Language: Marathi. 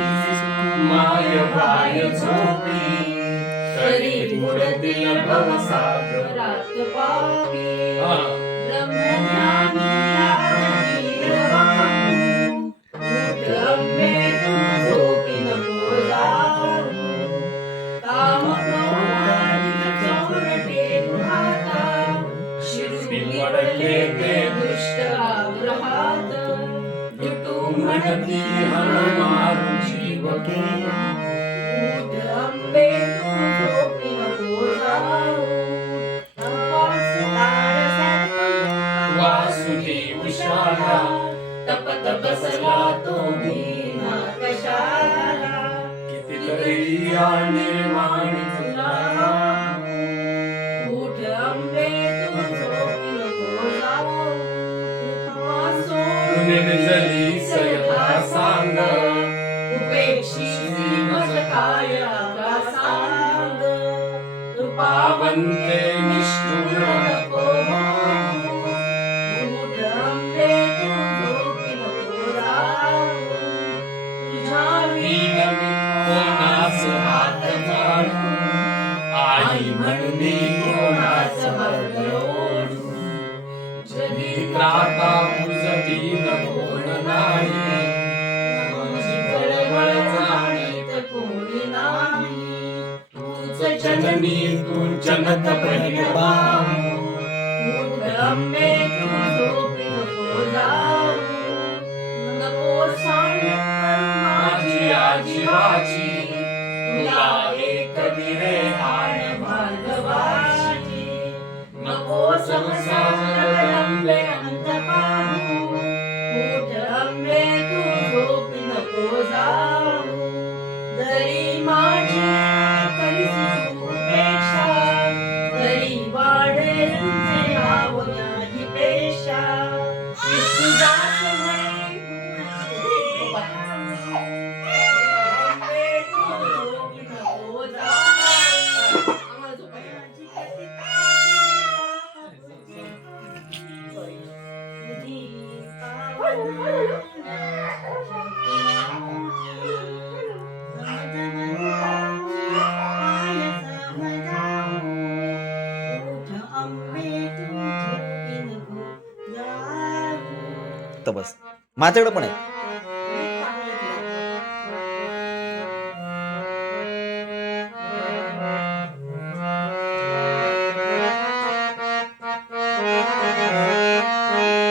माय बाय झोपी तरी बुडतील भवसागरात पापी ब्रह्मज्ञानी उठ अंबे तू झोपी नको जाऊ काम क्रोधाधिक चोरटे दुहाता शिरुरी पडले ते दुष्ट आग्रहात लुटू म्हणती हर मारू जीव उठ अंबे तू झोपी नको जाऊ वासुदेव शाला तप तपसला तो भीना कशाला कितीतरी आणे माणी तुला उठ अंबे तू झोपी नको जाऊ निर्जली सयथा सांग उपेक्षिसी मज काय का सांग कृपावंते निष्ठुर नको उठ अंबे तू झोपी नको जाऊ तुझ्या विनमी कोणास हात जाणू आई म्हणली कोणास हात रोडू जगी त्राता उजवी कोण नाही कळवळ जाणीत कोणी नाही तूच जननी तू जनक बहिरबाऊ उठ अंबे तू झोपी नको जाऊ नको सांग माझी आजीवाची तुला एक विरेहान भार्गवाची नको संसार अंबे अंत पाहू उठ अंबे तू झोपी नको जाऊ जरी माझी करीसी तू उपेक्षा तरी वाढेल तुझे नाव नाही पेशा विष्णुदास म्हणे अंबे तू झोपी नको जाऊ तर बस माझ्याकडे पण आहे.